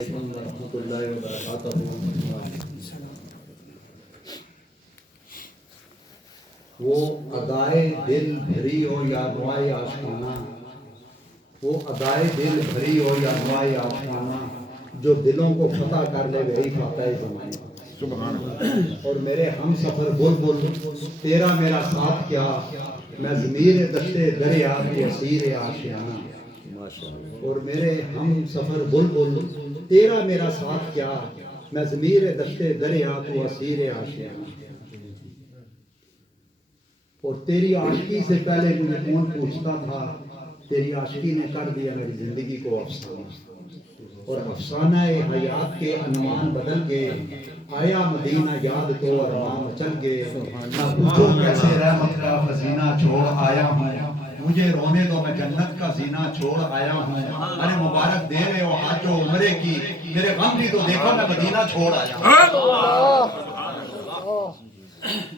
ورحمۃ اللہ وبرکاتہ۔ وہ ادائے دل بھری ہو یا نوائے آشیانہ، وہ ادائے دل بھری ہو یا نوائے آشیانہ، جو دلوں کو فتح کر لے وہی فاتح زمانہ۔ سبحان اللہ۔ اور میرے ہم سفر بلبل تیرا میرا ساتھ کیا، میں ضمیر دشتے دریا تو اسیر آشیانہ۔ اور میرے ہم سفر بلبل تیرا میرا ساتھ کیا، میں ضمیر دشتے دریا تو اسیر آشیانہ۔ اور تیری عاشقی سے پہلے مجھے کون پوچھتا تھا، تیری عاشقی نے کر دیا میری زندگی کو افسانہ۔ اور افسانہ حیات کے عنوان بدل گئے، آیا مدینہ یاد تو ارمان مچل گئے۔ نہ پوچھو کیسے رحمت کا خزینہ چھوڑ آیا ہوں، مجھے رونے دو میں جنت کا زینہ چھوڑ آیا ہوں۔ ارے مبارک دے رہے ہو حج و عمرے کی، میرے غم بھی تو دیکھو میں مدینہ چھوڑ آیا ہوں۔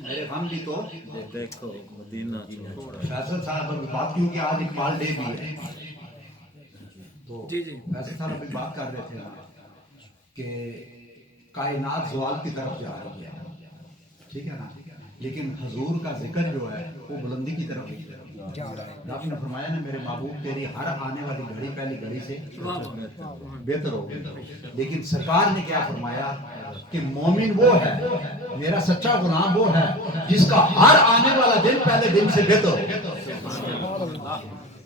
میرے غم بھی تو دیکھو مدینہ چھوڑ آیا۔ فیصل صاحب بات کیوں کہ آج اقبال ڈے بھی ہے، تو فیصل صاحب ابھی بات کر رہے تھے کہ کائنات زوال کی طرف جا رہی ہے، ٹھیک ہے نا، لیکن حضور کا ذکر جو ہے وہ بلندی کی طرف جا رہا ہے۔ آپ نے فرمایا نا میرے محبوب تیری ہر آنے والی گھڑی پہلی گھڑی سے بہتر ہوگی، لیکن سرکار نے کیا فرمایا کہ مومن وہ ہے، میرا سچا غلام وہ ہے جس کا ہر آنے والا دن پہلے دن سے بہتر ہوگا،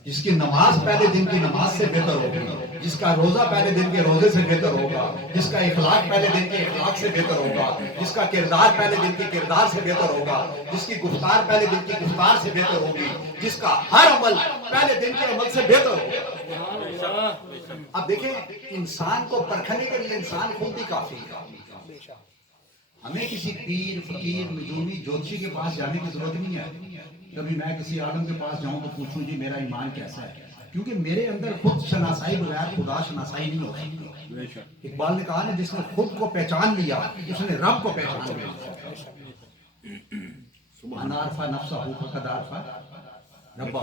جس کی نماز پہلے دن کی نماز سے بہتر ہوگی، جس کا روزہ پہلے دن کے روزے سے بہتر ہوگا، جس کا اخلاق پہلے دن کے اخلاق سے بہتر ہوگا، جس کا کردار پہلے دن کے کردار سے بہتر ہوگا، جس کی گفتار پہلے دن کی گفتار سے بہتر ہوگی، جس کا ہر عمل پہلے دن کے عمل سے بہتر ہوگا۔ اب دیکھیں انسان کو پرکھنے کے لیے انسان خود ہی کافی ہے، ہمیں کسی پیر فقیر نجومی جوتشی کے پاس جانے کی ضرورت نہیں ہے۔ کبھی میں کسی عالم کے پاس جاؤں تو پوچھوں جی میرا ایمان کیسا ہے، کیونکہ میرے اندر خود شناسائی بغیر خدا شناسائی نہیں ہو سکتی۔ اقبال نے کہا نا جس نے خود کو پہچان لیا اس نے رب کو پہچان لیا۔ من عرف نفسہ فقد عرف ربہ۔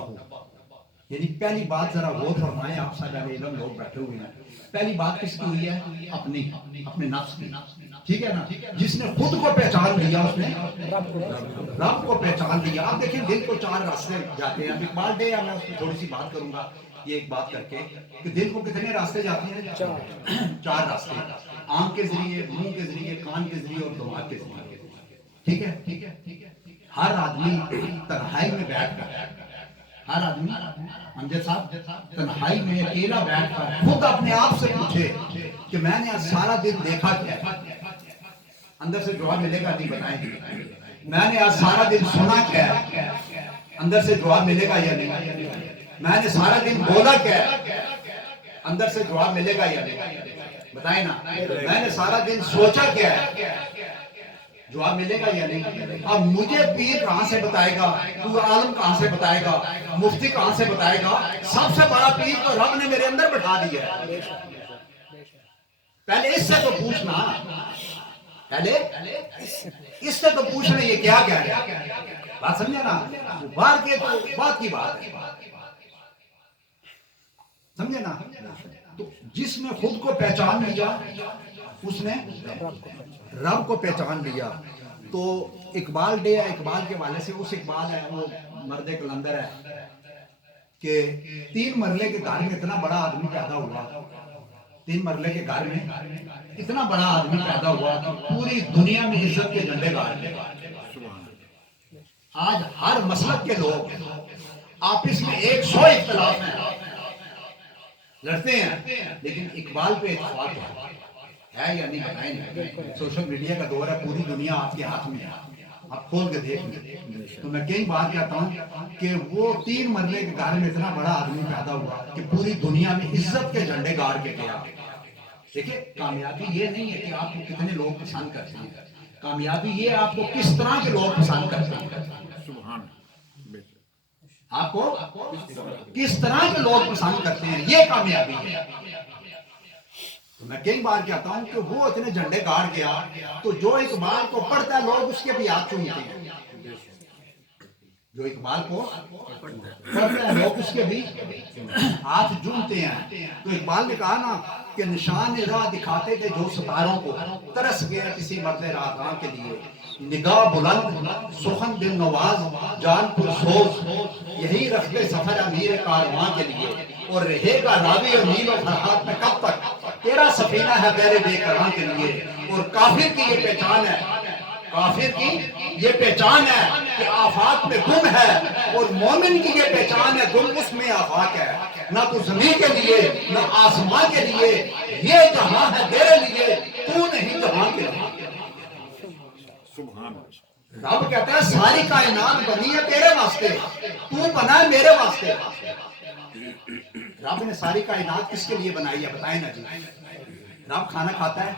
یعنی پہلی بات ذرا غور فرمائیں، آپ سب اہل علم لوگ بیٹھے ہوئے ہیں، پہلی بات کس کی ہوئی ہے؟ اپنے نفس کی، ٹھیک ہے نا۔ جس نے خود کو پہچان لیا اس نے رب کو پہچان لیا۔ آپ دیکھیں دل کو چار راستے جاتے ہیں، اقبال ڈے ہے میں اس کی تھوڑی سی بات کروں گا یہ ایک بات کر کے کہ دل کو کتنے راستے جاتے ہیں؟ چار راستے، آنکھ کے ذریعے، منہ کے ذریعے، کان کے ذریعے اور دماغ کے ذریعے، ٹھیک ہے۔ ہر آدمی تنہائی میں بیٹھ کر، ہر آدمی امجد صاحب تنہائی میں اکیلا بیٹھ کر خود اپنے آپ سے پوچھے کہ میں نے آج سارا دن دیکھا کیا ہے، اندر سے جواب ملے گا نہیں، بتائیں گے میں نے آج سارا دن سنا کیا ہے، اندر سے جواب ملے گا یا نہیں، میں نے سارا دن بولا کیا ہے، اندر سے جواب ملے گا یا نہیں، بتائیں نا، میں نے سارا دن سوچا کیا ہے، جواب ملے گا یا نہیں۔ اب مجھے پیر کہاں سے بتائے گا، تو عالم کہاں سے بتائے گا، مفتی کہاں سے بتائے گا، سب سے بڑا پیر تو رب نے میرے اندر بٹھا دیا ہے۔ پہلے اس سے تو پوچھنا، پہلے اس سے تو پوچھنا یہ کیا ہے، بات سمجھے نا، باہر کے تو بات کی بات ہے، سمجھے نا۔ تو جس نے خود کو پہچان لیا اس نے رب کو پہچان لیا۔ تو اقبال ڈے ہے، اقبال کے والے سے اس اقبال ہے وہ مرد کلندر ہے کہ 3 مرلے کے گھر میں اتنا بڑا آدمی پیدا ہوا، 3 مرلے کے گھر میں اتنا بڑا آدمی پیدا ہوا کہ پوری دنیا میں عزت کے جھنڈے گاڑ لے۔ آج ہر مسلک کے لوگ آپس میں 100 اختلاف ہیں، لڑتے ہیں، لیکن اقبال پہ اتفاق ہے یا نہیں، بتائیں گے۔ سوشل میڈیا کا دور ہے، پوری دنیا آپ کے ہاتھ میں ہے، آپ کھول کے دیکھ لیں۔ تو میں کئی بار کہتا ہوں کہ وہ 3 مرلے کے گھر میں اتنا بڑا آدمی پیدا ہوا کہ پوری دنیا میں عزت کے جھنڈے گاڑ کے گیا۔ دیکھیں کامیابی یہ نہیں ہے کہ آپ کو کتنے لوگ پسند کرتے ہیں، کامیابی یہ آپ کو کس طرح کے لوگ پسند کرتے ہیں، آپ کو کس طرح کے لوگ پسند کرتے ہیں، یہ کامیابی ہے۔ تو میں کئی بار کہتا ہوں کہ وہ اتنے جھنڈے گاڑ گیا تو جو اقبال کو پڑھتا ہے لوگ اس کے بھی ہاتھ چومتے ہیں، جو اقبال کو پڑھتے ہیں لوگ اس کے بھی ہاتھ جومتے ہیں. تو اقبال نے کہا نا کہ نشان راہ دکھاتے تھے جو ستاروں کو، ترس گیا کسی مرد راہگاں کے لیے. نگاہ بلند سخن دل نواز جان پرسوز، یہی رکھتے سفر امیر کارواں کے لیے. اور رہے گا راوی اور نیل و فرحات میں کب تک تیرا سفینہ ہے بیر بے کراں کے لیے. اور کافر کی یہ پہچان ہے، کافر کی یہ پہچان ہے کہ آفات میں گم ہے، اور مومن کی یہ پہچان ہے گم اس میں آفاق ہے. نہ تو زمین کے لیے نہ آسمان کے لیے، یہ جہاں ہے تیرے لیے، تو نہیں جہاں کے لیے. رب کہتا ہے ساری کائنات بنی ہے تیرے واسطے، تو بنا ہے میرے واسطے. رب نے ساری کائنات کس کے لیے بنائی ہے بتائیں نا جی. رب کھانا کھاتا ہے،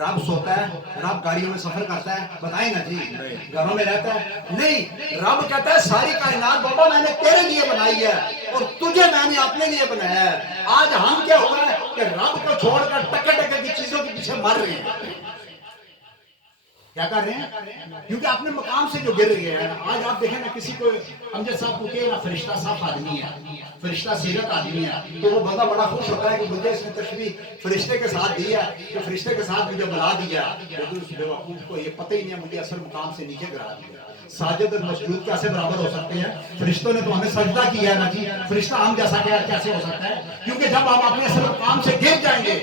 رب سوتا ہے، رب گاڑیوں میں سفر کرتا ہے بتائیں نا جی. گھروں میں رہتا ہے نہیں. رب کہتا ہے ساری کائنات بابا میں نے تیرے لیے بنائی ہے اور تجھے میں نے اپنے لیے بنایا ہے. آج ہم کیا ہوا ہے کہ رب کو چھوڑ کر ٹکر ٹکر کی چیزوں کے پیچھے مر رہے ہیں. کیا کر رہے ہیں؟ کیونکہ اپنے مقام سے جو گر رہے ہیں. آج آپ دیکھیں نا کسی کو امجد صاحب کو کہ نا فرشتہ صاف آدمی ہے، فرشتہ سیرت آدمی ہے، تو وہ بندہ بڑا خوش ہوتا ہے کہ مجھے اس نے تشبیہ فرشتے کے ساتھ دی ہے، کہ فرشتے کے ساتھ مجھے بلا دیا. لیکن اس بیوقوف کو یہ پتہ ہی نہیں ہے مجھے اصل مقام سے نیچے گرا دیا. ساجد اور مسجود کیسے برابر ہو سکتے ہیں؟ فرشتوں نے تو ہمیں سجدہ کیا ہے نا جی. فرشتہ ہم جیسا کیسے ہو سکتا ہے؟ کیونکہ جب ہم اپنے اصل مقام سے گر جائیں گے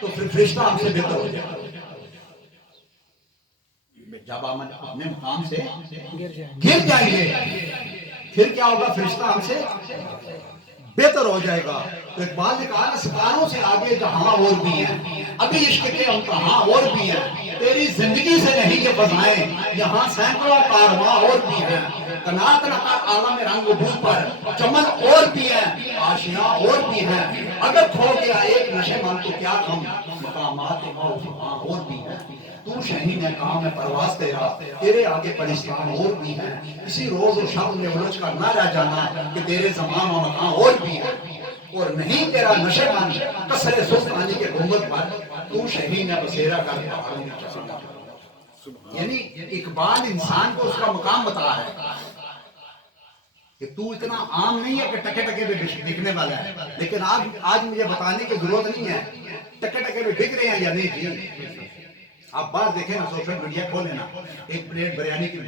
تو پھر فرشتہ ہم سے بہتر ہو جائے گا. جب ہم اپنے مقام سے گر جائیں گے پھر کیا ہوگا؟ فرشتہ ہم سے بہتر ہو جائے گا. تو اقبال نے کہا کہ ستاروں سے آگے جہاں اور بھی ہیں، ابھی عشق کے امتحاں اور بھی ہیں، تیری زندگی سے نہیں کہ بزائیں یہاں سینکڑوں کارواں اور بھی ہیں. قناعت نہ کر عالم رنگ و بو پر، چمن اور بھی ہیں، آشیاں اور بھی ہیں. اگر کھو گیا ایک نشے من تو کیا غم، مقامات موفقاں اور بھی ہیں. تو شہین ہے کام ہے پرواز تیرا، تیرے آگے پرستان اور بھی ہیں. اسی روز و شب میں الجھ کر نہ رہ جانا کہ تیرے زمان و مکان اور بھی ہیں. اور نہیں تیرا نشے من کسر سلطانی کے گنبد پر، تو شہین ہے بسیرا کر پہاڑوں میں چلا. یعنی اقبال انسان کو اس کا مقام بتا رہا ہے کہ تو اتنا عام نہیں ہے کہ ٹکے ٹکے پہ بکنے والا ہے. لیکن آج مجھے بتانے کی ضرورت نہیں ہے ٹکے ٹکے پہ بک رہے ہیں یا نہیں جی. آپ باہر دیکھیں نا سوشل میڈیا کھولیں نا، ایک پلیٹ بریانی کی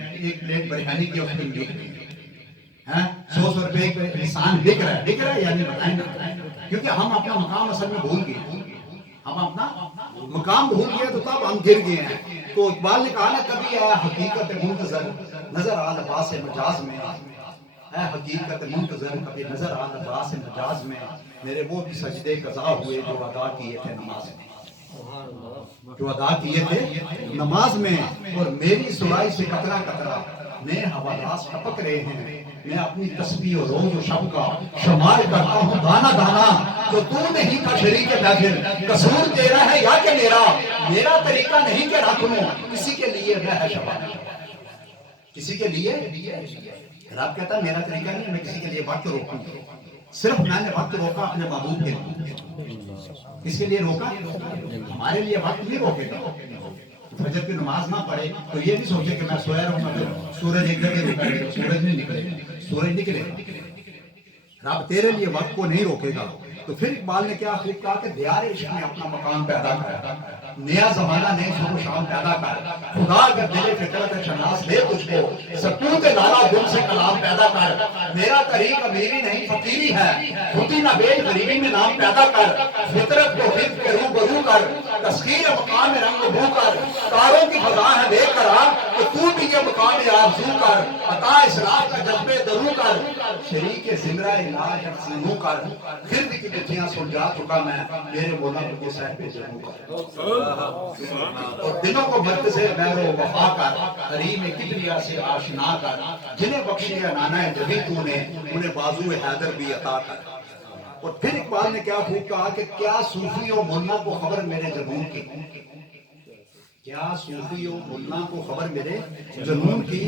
اس پہ بک رہی ہے، 100 روپے پہ انسان بک رہا ہے یا نہیں بتائیں نا. کیونکہ ہم اپنا مقام اصل میں بھول گئے، ہم اپنا مقام بھول گئے تو تب ہم گر گئے ہیں. تو اقبال نے کہا نا کبھی آیا حقیقت منتظر نظر آ لباس مجاز میں، ہے حقیقت منتظر کبھی نظر آ لباس مجاز میں. میرے وہ بھی سجدے قضا ہوئے جو ادا کیے تھے نماز میں، جو ادا کیے تھے نماز میں. اور میری سرائی سے قطرہ قطرہ میں حوادث ٹپک رہے ہیں. میں اپنی تسبیح و روز و شب کا شمار کرتا ہوں دانا دانا. جو تو نہیں تھا شریک محفل، قصور تیرا ہے یا کہ میرا. میرا طریقہ نہیں کہ رکھ لوں کسی کے لیے میں ہے شباب، کسی کے لیے. رب کہتا ہے میرا طریقہ نہیں ہے میں کسی کے لیے وقت روکوں. صرف میں نے وقت روکا اپنے محبوب کے لیے. کس کے لیے روکا؟ ہمارے لیے وقت نہیں روکے گا. فجر کی نماز نہ پڑھے تو یہ نہیں سوچے کہ میں سویا رہوں گا سورج ایک جگہ رکا ہے، سورج نہیں نکلے گا، سورج نکلے گا. رب تیرے لیے وقت کو نہیں روکے گا. تو پھر اقبال نے کیا خوب کہا کہ دیار عشق نے اپنا مقام پیدا کر، نیا زمانہ نئی صبح و شام پیدا کر. خدا اگر دل فطرت شناس دے تجھ کو، سکوت لالا دل سے کلام پیدا کر. میرا طریق امیری نہیں فقیری ہے، خودی نہ بیچ غریبی میں نام پیدا کر. فطرت کو خود کے روبرو کر، تسخیر مقام رنگ بو کر. تاروں کی فضا ہے بے قرار کہ تو بھی یہ مقام آرزو کر. عطا اصلاح کا جذبے درو کر، شریک زمرہ علاج افسانوں کر. پھر بھی گتھیاں سلجھا چکا میں، میرے مولا مجھے صاحب جنوں کر. اور دلوں کو مرد سے مہر و وفا کر، حریم کبریا سے آشنا کر. جنہیں بخشی ہے نانا جبھی تو نے، انہیں بازو حیدر بھی عطا کر. اور پھر اقبال نے کیا خوب کہا کہ کیا صوفی و ملا کو خبر میرے جنون کی، کیا صوفی و ملا کو خبر میرے جنون کی.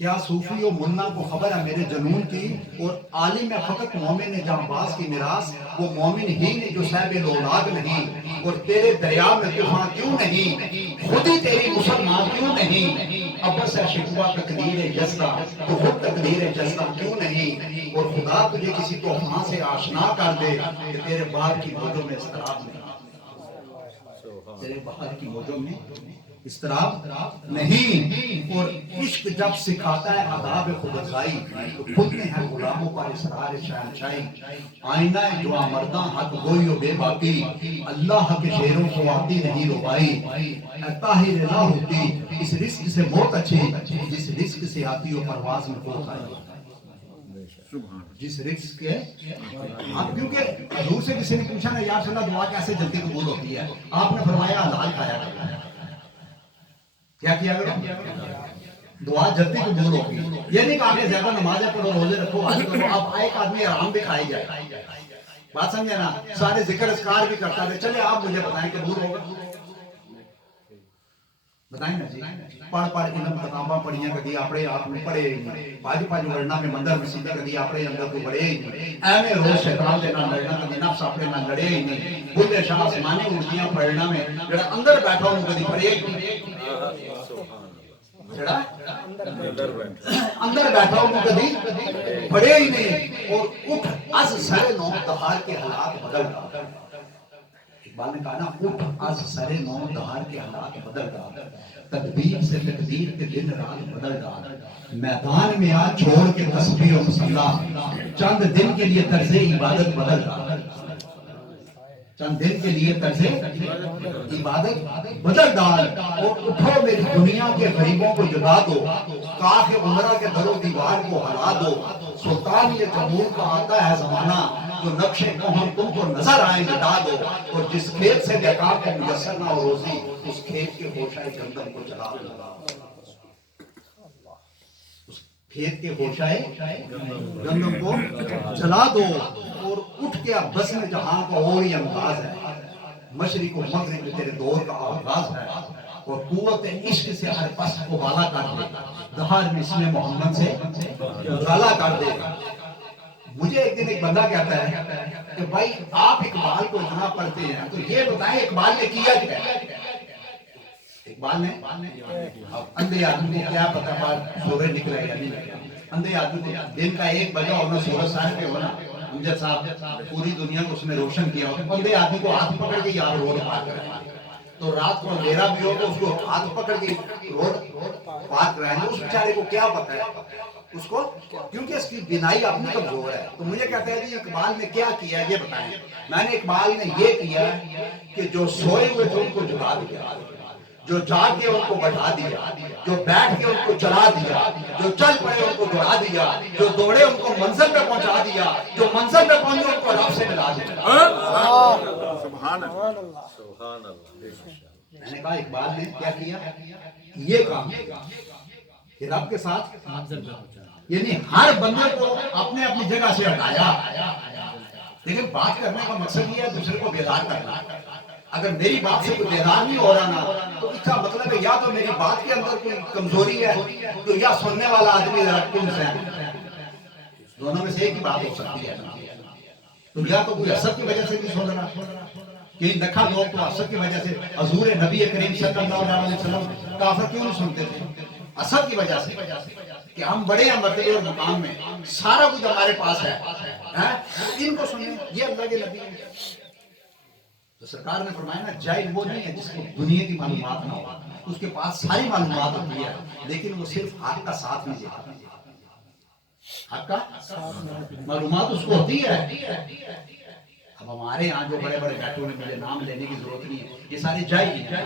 کیا صوفی و منا کو خبر ہے میرے جنون کی، اور عالم ہے فقط مومن ہے جہاں باز کی میراث، وہ مومن ہی نے جو صاحب لولاگ نہیں، اور تیرے دریا میں طوفان کیوں نہیں، خود ہی تیری مسلمان کیوں نہیں، ابس ہے شکوہ تقدیر جزا تو خود تقدیر جزا کیوں نہیں، اور خدا تجھے کسی طوفان سے آشنا کر دے کہ تیرے بہار کی موجوں میں اضطراب نہیں، تیرے بہار کی موجوں میں اضطراب نہیں، اور عشق جب سکھاتا ہے آداب خودرضائی تو کھلتے ہیں غلاموں پر اسرار شہنشائی، آئینہ جواں مرداں حق گوئی و بے باکی، اللہ کے شیروں کو آتی نہیں ربائی، اے طاہر نہ ہوتی اس رزق سے موت اچھی، جس رزق سے آتی ہو پرواز میں کوت آئی، جس رزق کے آپ، کیونکہ حضور سے کسی نے پوچھا نا یا رسول اللہ دعا کیسے جلدی قبول ہوتی ہے، آپ نے فرمایا حلال کھایا کرو، کیا کیا کرو، دعا جلدی قبول ہوگی، یہ نہیں کہا کہ زیادہ نمازیں پڑھو روزے رکھو آج کرو، اب ایک آدمی آرام بھی کھائی جائے، بات سمجھے نا، سارے ذکر اذکار بھی کرتا ہے، چلے آپ مجھے بتائیں قبول ہوگا، بتائیں نا جی، پڑھ علم کتاباں پڑھیاں کدی اپنے آپ میں پڑھے ہی نہیں، پانچ ورنہ میں مندر مسیدہ کدی اپنے اندر کو بڑھے ہی نہیں، ایویں روز شیطان دے نال لڑنا کدی نفس اپنے نال لڑے ہی نہیں، بلے شاہ آسمانی اونچیاں پڑھنا میں جڑا اندر بیٹھا ہوں کدی پڑھے ہی نہیں، جڑا اندر بیٹھا ہوں کدی پڑھے ہی نہیں، اور اٹھ از سر نو دہار کے حالات بدل ڈال، اقبال نے کہا نا اٹھ از سر نو دہار کے حالات بدل ڈال، تدبیر سے تقدیر کے دن رات بدل ڈال، میدان میں آ چھوڑ کے تسبیح و مصلا، چند دن کے لیے طرز عبادت بدل ڈال، چند دن کے لیے طرز عبادت بدل ڈال، اور اٹھو میری دنیا کے غریبوں کو جگا دو، کاخ عمرہ کے در و دیوار کو ہلا دو، سلطان یہ جمہور کا آتا ہے زمانہ، جو نقش کوہن تم کو نظر آئیں مٹا دو، اور جس کھیت سے بیکار کو میسر نہ ہو روزی، اس کھیت کے ہوشہ گندم کو جلا دو، اس کھیت کے ہوشہ گندم کو جلا دو، اور اٹھ کے اب بزم جہاں کا اور ہی انداز ہے، مشرق و مغرب میں تیرے دور کا آغاز ہے، اور قوت عشق سے ہر پس کو بالا کر دے، دہار میں اسم محمد سے اجالا کر دے۔ مجھے ایک دن ایک بندہ کہتا ہے کہ بھائی آپ اقبال کو اتنا پڑھتے ہیں تو یہ بتائیں اقبال نے کیا کیا ہے؟ اقبال نے اندھے آدمی کو کیا پتا بات سورج نکلے یا نہیں نکلے، اندھے آدمی کو دن کا 1 بجا ہونا سورج صاحب پہ ہونا، امجد صاحب پوری دنیا کو اس نے روشن کیا ہوتا، اندھے آدمی کو ہاتھ پکڑ کے یار روڈ پار کریں، تو رات کو اندھیرا بھی ہو تو اس کو ہاتھ پکڑ کے روڈ پار کرائیں، اس بیچارے کو کیا پتا ہے اس کو، کیونکہ اس کی بینائی اپنی کمزور ہے، تو مجھے کہتا ہے جی اقبال نے کیا کیا یہ بتائیں، میں نے اقبال نے یہ کیا کہ جو سوئے ہوئے تھے ان کو جگا دیا، جو جاگ کے ان کو بٹھا دیا، جو بیٹھ کے ان کو چلا دیا، جو چل پڑے ان کو دوڑا دیا، جو دوڑے ان کو منزل پہ پہنچا دیا، جو منزل پہ پہنچے ان کو رب سے ملا دیا۔ سبحان اللہ سبحان اللہ۔ میں نے کہا اقبال نے کیا کیا، یہ کام کہ رب کے ساتھ یعنی ہر بندے کو اپنے اپنی جگہ سے ہٹایا، لیکن بات کرنے کا مقصد یہ ہے دوسرے کو بیدار کرنا، اگر میری بات سے کوئی بیدار نہیں ہو رہا نا تو اس کا مطلب ہے یا تو میری بات کے اندر کوئی کمزوری ہے تو یا سننے والا آدمی ذرا کم سے ہے، دونوں میں سے ایک ہی بات ہو سکتی ہے، تو یا تو کوئی حسد کی وجہ سے نہیں سن رہا، کہ نکھا لوگ تو حسد کی وجہ سے حضور نبی کریم صلی اللہ علیہ وسلم کافر کیوں نہیں سنتے تھے، حسد کی وجہ سے کہ ہم بڑے ہیں مرتبے اور مقام میں، سارا کچھ ہمارے پاس ہے، ان کو سنیں، یہ اللہ کے نبی ہیں۔ تو سرکار نے فرمایا نا جاہل وہ نہیں ہے جس کو دنیا کی معلومات نہ ہو، اس کے پاس ساری معلومات ہوتی ہے لیکن وہ صرف حق کا ساتھ نہیں دیتا، حق کا معلومات اس کو ہوتی ہے۔ اب ہمارے یہاں جو بڑے بڑے بیٹھے ہوئے مجھے نام لینے کی ضرورت نہیں ہے، یہ سارے جاہل ہیں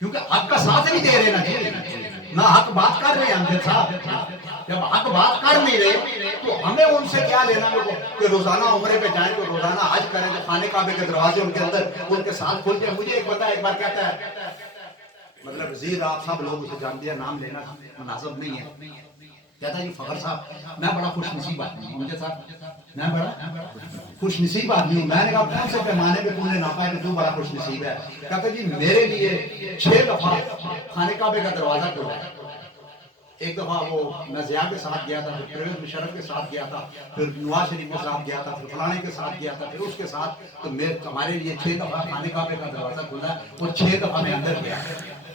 کیونکہ حق کا ساتھ نہیں دے رہے نا جی، نہ حق بات کر رہے ہیں امجد صاحب، جب حق بات کر نہیں رہے تو ہمیں ان سے کیا لینا کہ روزانہ عمرے پہ جائیں تو روزانہ حج کریں تو خانے کعبے کے دروازے ان کے اندر ان کے ساتھ کھل جائیں۔ مجھے ایک بتا ایک بار کہتا ہے مطلب وزیر آپ سب لوگ اسے جانتے ہیں، نام لینا مناسب نہیں ہے، کہتا ہے جی فخر صاحب میں بڑا خوش نصیب آدمی ہوں، امجد صاحب میں بڑا خوش نصیب آدمی ہوں۔ میں نے کہا کون سے پیمانے پہ تم نے ناپا ہے کہ تم بڑا خوش نصیب ہے؟ کہتا جی میرے لیے 6 دفعہ خانے کعبے کا دروازہ کھلا ہے، ایک دفعہ وہ میں ضیاء کے ساتھ گیا تھا، پھر پرویز مشرف کے ساتھ گیا تھا، پھر نواز شریف کے ساتھ گیا تھا، پھر فلانے کے ساتھ گیا تھا، پھر اس کے ساتھ، تو ہمارے لیے 6 دفعہ خانے کعبے کا دروازہ کھلا اور 6 دفعہ میں اندر گیا۔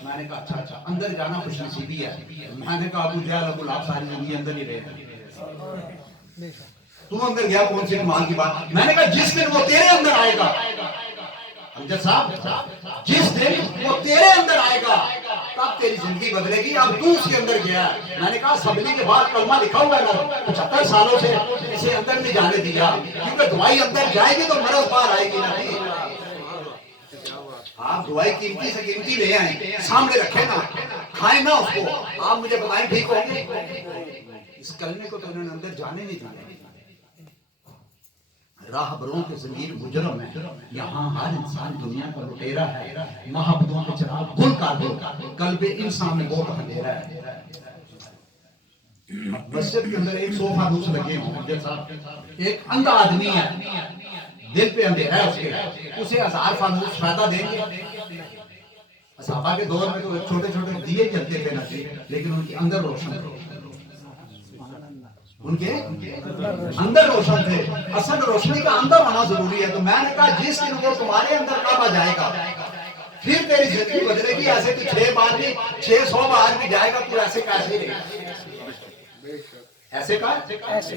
میں نے کہا اچھا اندر جانا خوش نصیبی ہے۔ میں نے کہا ابو جہل ابو لہب ساری زندگی اندر ہی رہے، تم اندر گیا کون سی کمال کی بات؟ میں نے کہا جس دن وہ تیرے اندر آئے گا امجد صاحب، جس دن وہ تیرے اندر آئے گا تب تیری زندگی بدلے گی، اب تو اس کے اندر گیا ہے۔ میں نے کہا اسمبلی کے بعد کلمہ لکھا ہوا ہے نا، 75 سالوں سے اسے اندر نہیں جانے دیا، کیونکہ دعائی اندر جائے گی تو مرض باہر آئے گی نا۔ آپ دعائی قیمتی سے قیمتی لے آئیں، سامنے رکھیں نا، کھائیں نا اس کو، آپ مجھے بتائیں ٹھیک ہوں گے؟ اس کلمے کو تو انہوں نے اندر جانے نہیں دیا۔ راہبروں کے ضمیر مجرم ہے، یہاں ہر انسان دنیا کا لٹیرا ہے، محبتوں کے چراغ گل کر دو، قلب انسان میں بہت اندھیرا ہے۔ مسجد کے اندر ایک سو فانوس لگے ہوں، ایک اندھا آدمی ہے، دل پہ اندھیرا ہے اس کے، اسے 1000 فانوس فائدہ دیں گے؟ صحابہ کے دور میں تو چھوٹے چھوٹے دیے جلتے تھے نا، لیکن ان کے اندر روشن تھے، ان کے اندر روشن تھے۔ اصل روشنی کا اندر ہونا ضروری ہے۔ تو میں نے کہا جس دن وہ تمہارے اندر کعبہ جائے گا پھر تیری زندگی بدلے گی۔ ایسے تو 6 بار بھی 600 بار بھی جائے گا تو ایسے کیسے رہے گا؟ ایسے کا ایسے۔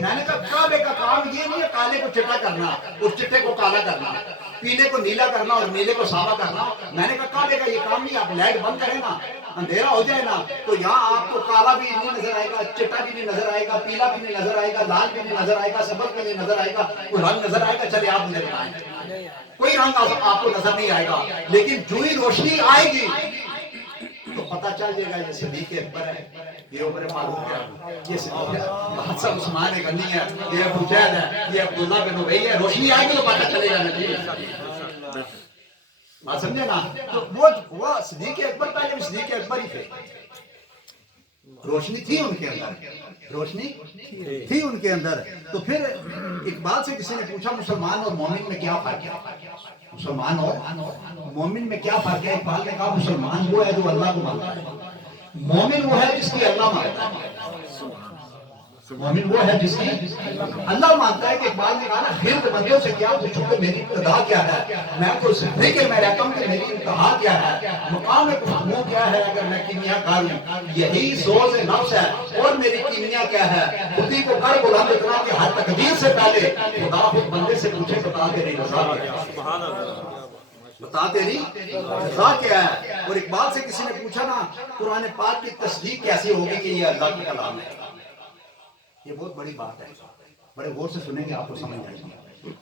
میں نے کہا کعبے کا کام یہ نہیں ہے کالے کو چٹا کرنا اور چٹے کو کالا کرنا، پیلے کو نیلا کرنا اور نیلے کو سابہ کرنا۔ میں نے کہا کعبے کا یہ کام نہیں، آپ لائٹ بند کریں نا، اندھیرا ہو جائے نا، تو یہاں آپ کو کالا بھی نہیں نظر آئے گا، چٹا بھی نہیں نظر آئے گا، پیلا بھی نہیں نظر آئے گا، لال بھی نہیں نظر آئے گا، سبز بھی نہیں نظر آئے گا، کوئی رنگ نظر آئے گا؟ چلے آپ مجھے بتائیں، کوئی رنگ آپ کو نظر نہیں آئے گا، لیکن جو ہی روشنی آئے گی تو پتہ چل جائے گا یہ صدیق اکبر ہے، یہ عمر فاروق ہے، یہ حضرت عثمان غنی ہے، یہ ابو جہل ہے، یہ عبداللہ بن ابی ہے۔ روشنی آئے گی تو پتہ چلے گا نا جی، بات سمجھے نا؟ تو وہ صدیق اکبر پہلے بھی صدیق اکبر ہی تھے، روشنی تھی ان کے اندر، روشنی تھی ان کے اندر۔ تو پھر اقبال سے کسی نے پوچھا مسلمان اور مومن میں کیا فرق ہے؟ مسلمان اور مومن میں کیا فرق ہے؟ اقبال نے کہا مسلمان وہ ہے جو اللہ کو مانتا ہے، مومن وہ ہے جس کی اللہ مانتا ہے، مومن وہ ہے جس کی اللہ مانتا ہے۔ کہ اقبال نے کہا نا خرد بندوں سے کیا پوچھو کہ میری ابتدا کیا ہے، میں تو ذکر میں رہتا ہوں کہ میری انتہا کیا ہے، مقام گفتگو کیا ہے اگر میں کیمیا کار ہوں، یہی سوز نفس ہے اور میری کیمیا کیا ہے، خودی کو کر بلند اتنا کہ ہر تقدیر سے پہلے خدا خود بندے سے پوچھے بتا تیری رضا کیا ہے، بتا تیری رضا کیا ہے۔ اور اقبال سے کسی نے پوچھا نا قرآن پاک کی تصدیق کیسی ہوگی کہ یہ اللہ کا کلام ہے؟ یہ بہت بڑی بات ہے، بڑے غور سے سنیں گے آپ کو سمجھ آئے گی۔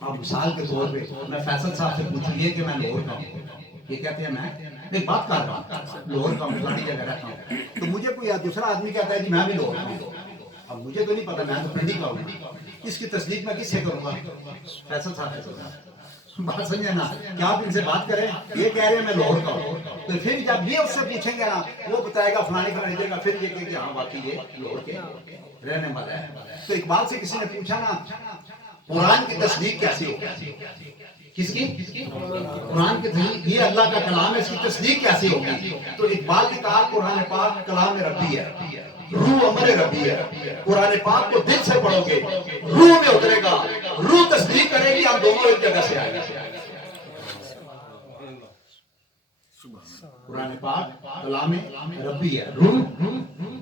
آپ مثال کے طور پہ میں فیصل صاحب سے پوچھیے کہ میں لاہور کا ہوں، یہ کہتے ہیں میں ایک بات کر رہا ہوں لاہور کا ہوں، گاڑی جگہ رہتا ہوں، تو مجھے کوئی دوسرا آدمی کہتا ہے کہ میں بھی لاہور کا ہوں، اب مجھے تو نہیں پتا، میں تو پنڈی کا ہوں، اس کی تصدیق میں کس سے کروں گا؟ فیصل صاحب سے کروں گا۔ بات سمجھے نا کہ آپ ان سے بات کریں، یہ کہہ رہے ہیں میں لاہور کا ہوں، تو پھر جب یہ اس سے پوچھیں گے نا وہ بتائے گا فلانی فلانی جگہ، پھر یہ کہ ہاں واقعی یہ لاہور کے رہنے والا ہے۔ تو اقبال سے کسی نے پوچھا نا قرآن کی تصدیق کیسی ہوگی؟ کس کی؟ قرآن کی تصدیق، یہ اللہ کا کلام ہے، اس کی تصدیق کیسی ہوگی؟ تو اقبال نے کہا قرآن پاک کلام ربی ہے، روح امر ربی ہے، قرآن پاک کو دل سے پڑھو گے روح میں اترے گا، روح تصدیق کرے گی، ہم دونوں ایک جگہ سے آئے گا۔ قرآن پاک کلام ربی ہے، روح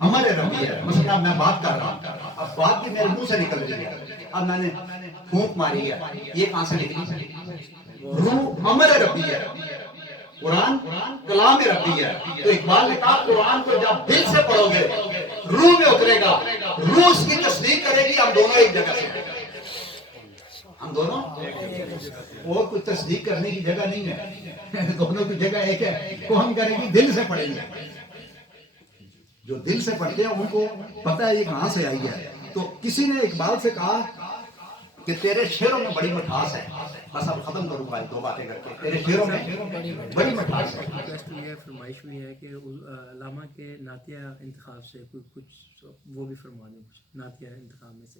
امر ربی ہے۔ مثلا میں بات کر رہا ہوں، اب بات بھی میرے منہ سے نکل رہی ہے، اب میں نے پھونک ماری ہے، یہ کہاں سے نکلی؟ روح امر ربی ہے، قرآن کلام ربی ہے۔ تو اقبال نے کہا قرآن کو جب دل سے پڑھو گے روح میں اترے گا، روح اس کی تصدیق کرے گی، ہم دونوں ایک جگہ سے، ہم دونوں اور کوئی تصدیق کرنے کی جگہ نہیں ہے، دونوں کی جگہ ایک ہے، کو ہم کریں گے دل سے پڑھیں گے۔ جو دل سے پڑھتے ہیں ان کو پتہ ہے یہ کہاں سے آئی ہے۔ تو کسی نے اقبال سے کہا کہ تیرے شعروں میں بڑی مٹھاس ہے، بس اب ختم کروں گا 2 باتیں کر کے، تیرے شعروں میں بڑی مٹھاس ہے۔ یہ فرمائش بھی ہے کہ علامہ کے نعتیہ انتخاب سے کچھ وہ بھی فرما دیں، کچھ نعتیہ انتخاب میں سے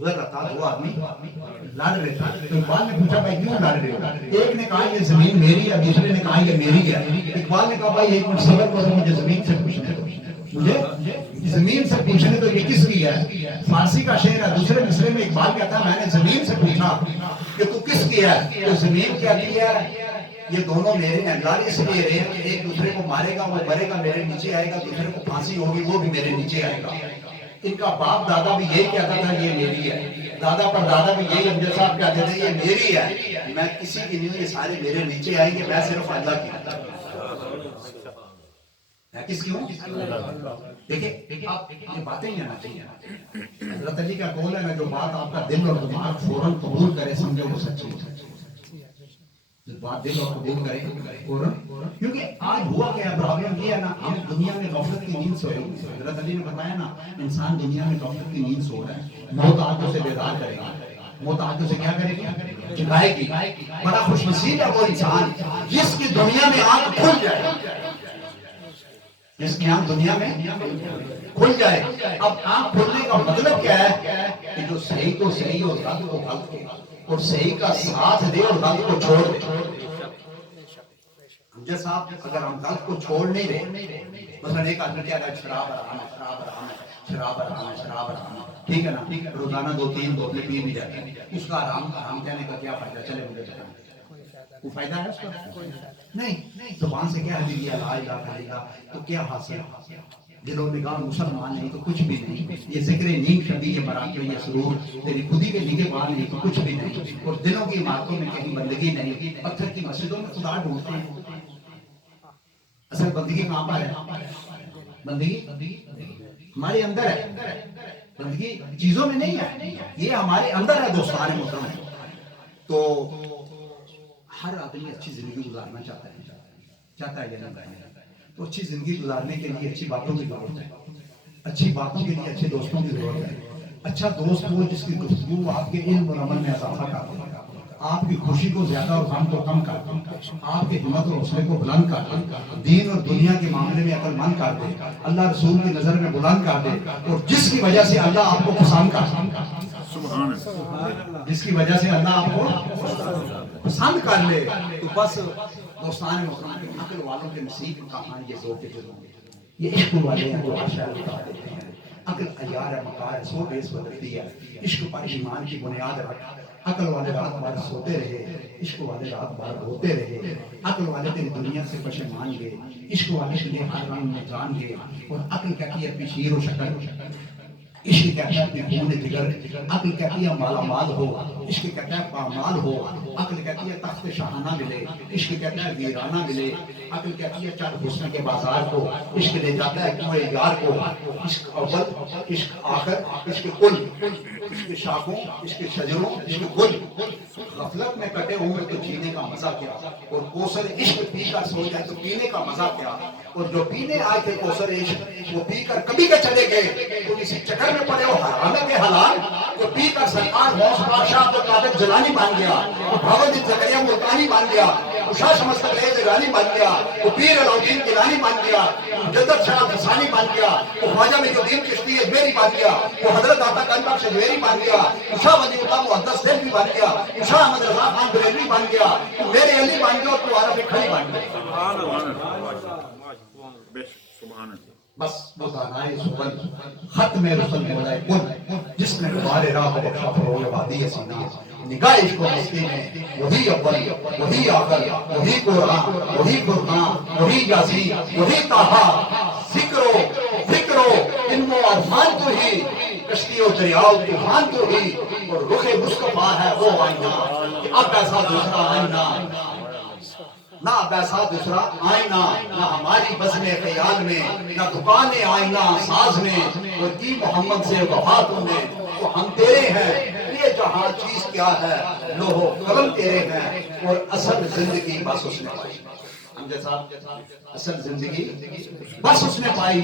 گزر رہا تھا، دو آدمی لڑ رہے تھے، تو اقبال نے پوچھا بھائی کیوں لڑ رہے ہو؟ ایک نے کہا یہ زمین میری ہے، دوسرے نے کہا یہ میری ہے۔ اقبال نے کہا بھائی ایک منٹ صبر کرو، مجھے زمین سے پوچھنے دو، مجھے زمین سے پوچھنے تو یہ کس کی ہے؟ فارسی کا شعر ہے، دوسرے مصرے میں اقبال کہتا ہے میں نے زمین سے پوچھا کہ تو کس کی ہے؟ تو زمین کہتی ہے یہ دونوں میرے ہیں، لڑ اس لیے رہے ہیں کہ ایک دوسرے کو مارے گا، وہ مرے گا میرے نیچے آئے گا، دوسرے کو پھانسی ہوگی وہ بھی میرے نیچے آئے گا۔ ان کا باپ دادا بھی یہی کہتا تھا یہ میری ہے، دادا پر دادا بھی یہی امجد صاحب کہتے تھے یہ میری ہے، میں کسی کی نہیں ہوں، یہ سارے میرے نیچے آئیں گے، میں صرف اللہ کی ہوں۔ میں کس کی ہوں؟ دیکھیں آپ یہ باتیں ہی آنا چاہیے۔ حضرت علی کا قول ہے نا، جو بات آپ کا دل اور دماغ فوراً قبول کرے سمجھے وہ سچی ہے، بات دل اور قبول کریں فوراً، کیونکہ آج ہوا کیا پرابلم یہ ہے نا، ہم دنیا میں غفلت کی نیند سوئے ہوئے۔ حضرت علی نے بتایا نا انسان دنیا میں غفلت کی نیند سو رہا ہے، موت آج اسے بیدار کرے گا، موت آج اسے کیا کرے گی؟ جگائے گی۔ بڑا خوش نصیب ہے وہ انسان جس کی دنیا میں آنکھ کھل جائے، جس کی آنکھ دنیا میں کھل جائے۔ اب آنکھ کھلنے کا مطلب کیا ہے کہ جو صحیح کو صحیح اور غلط کو غلط کو، اور صحیح کا ساتھ دے اور غلط کو چھوڑ دے۔ امجد صاحب اگر ہم غلط کو چھوڑ نہیں رہے، مثلا ایک آدمی کہہ رہا ہے شراب حرام ہے، شراب حرام ہے، شراب حرام ہے، شراب حرام ہے، ٹھیک ہے نا، روزانہ 2-3 بوتلیں پی بھی جاتے ہیں، اس کا حرام کہنے کا کیا فائدہ؟ چلے مجھے بتائیں کوئی فائدہ ہے اس کا؟ نہیں۔ زبان سے کیا حدیث ہے لا الہ الا اللہ، تو کیا حاصل؟ دل و نگاہ مسلمان نہیں تو کچھ بھی نہیں، یہ ذکر نیم شبی یہ مراقب یہ سرور تیری خودی کے نگہ بان نہیں تو کچھ بھی نہیں، اور دلوں کی عمارتوں میں کہیں بندگی نہیں، پتھر کی مسجدوں میں خدا ڈھونڈتے ہیں۔ اصل بندگی کہاں پر ہے؟ بندگی ہمارے اندر ہے، بندگی چیزوں میں نہیں ہے، یہ ہمارے اندر ہے دوستان محترم۔ تو ہر آدمی اچھی زندگی گزارنا چاہتا ہے یا نہیں؟ تو اچھی زندگی گزارنے کے لیے اچھی باتوں کی ضرورت ہے، اچھی باتوں کے لیے اچھے دوستوں کی ضرورت ہے۔ اچھا دوست وہ جس کی گفتگو آپ کے علم اور عمل میں اضافہ کرتی ہے، آپ کی خوشی کو زیادہ اور غم کو کم کر دے، آپ کے ہمت اور حوصلے کو بلند کر دے، دین اور دنیا کے معاملے میں عقل مند کر دے، اللہ رسول کی نظر میں بلند کر دے، اور جس کی وجہ سے اللہ آپ کو پسند کر دے، جس کی وجہ سے اللہ آپ کو پسند کر لے، تو بس دوستان محترم کے عقل والوں کے نصیب کہاں یہ دو کے جلوں گے، یہ عشق والے ہیں جو عشاء بتا دیتے ہیں۔ عقل عیار ہے مکار ہے سو بیس بدلتی ہے، عشق پر ایمان کی بنیاد رکھ، عقل والے رات بھر سوتے رہے، عشق والے رات بھر روتے رہے، عقل والے تیری دنیا سے پشیمان گئے، عشق والے تجھے ہر رنگ میں جان گئے، اور عقل کہتی ہے اپنی شیر و شکل، عشق کہتا ہے اپنی خون جگر، عقل کہتی ہے مالا مال ہو، عشق کہتا ہے پامال ہو، عقل کہتی ہے تخت شاہانہ ملے، عشق کہتا ہے ویرانہ ملے، عقل کہتی ہے چل حسن کے بازار کو، عشق لے جاتا ہے کنویں یار کو، عشق اول عشق آخر عشق کل، عشق شاخوں عشق شجروں عشق گل، غفلت میں کٹے عمر تو جینے کا مزہ کیا، اور کوثر عشق پی کر سو جائے تو پینے کا مزہ کیا، اور جو پینے آئے تھے کوثر عشق وہ پی کر کبھی کے چلے گئے، تو اسی چکر میں پڑے وہ حرام کے حلال، وہ پی کر سرکار غوث بادشاہ عبد القادر جیلانی بن گیا، وہ بھاول دین زکریا ملتانی بن گیا، وہ شاہ شمس تبریز ایرانی بن گیا، وہ پیر علاؤدین گیلانی بن گیا، مجدد شاہ غسانی بن گیا، وہ خواجہ معین الدین چشتی اجمیری بن گیا، وہ حضرت داتا گنج بخش اجمیری بن گیا، وہ شاہ ولی اللہ محدث دہلوی بن گیا، وہ شاہ احمد رضا خان بریلوی بن گیا، وہ میرے علی بن گیا، اور تو عرب کھڑی بن گیا۔ بس وہ دانائے سخن ختم رسل مولائے کن، جس نے تمہارے راہ پر بخشا فروغ وادی سینا، نگاہ عشق و مستی میں وہی اول وہی آخر وہی قرآن وہی فرقان وہی یاسین وہی طٰہٰ، ذکر و علم و عرفان تو ہی، کشتی و دریاؤ طوفان تو ہی، اور رخ مصطفیٰ ہے وہ آئینہ، کہ اب ایسا دوسرا آئینہ نہ، اب ایسا دوسرا آئینہ نہ ہماری بزم خیال میں، نہ دکان آئینہ ساز میں، اور کی محمد سے وفا تم نے، تو ہم تیرے ہیں، یہ جہاں چیز کیا ہے، لوح و قلم تیرے ہیں، اور اصل زندگی بس اس نے پائی۔ امجد صاحب اصل زندگی بس اس نے پائی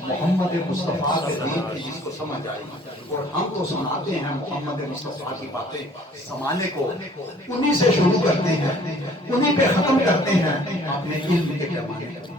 محمد مصطفیٰ کے دین کی، جس کو سمجھ آئی، اور ہم تو سناتے ہیں محمد مصطفیٰ کی باتیں سمانے کو، انہی سے شروع کرتے ہیں، انہی پہ ختم کرتے ہیں اپنے علم کے پیمانے کو۔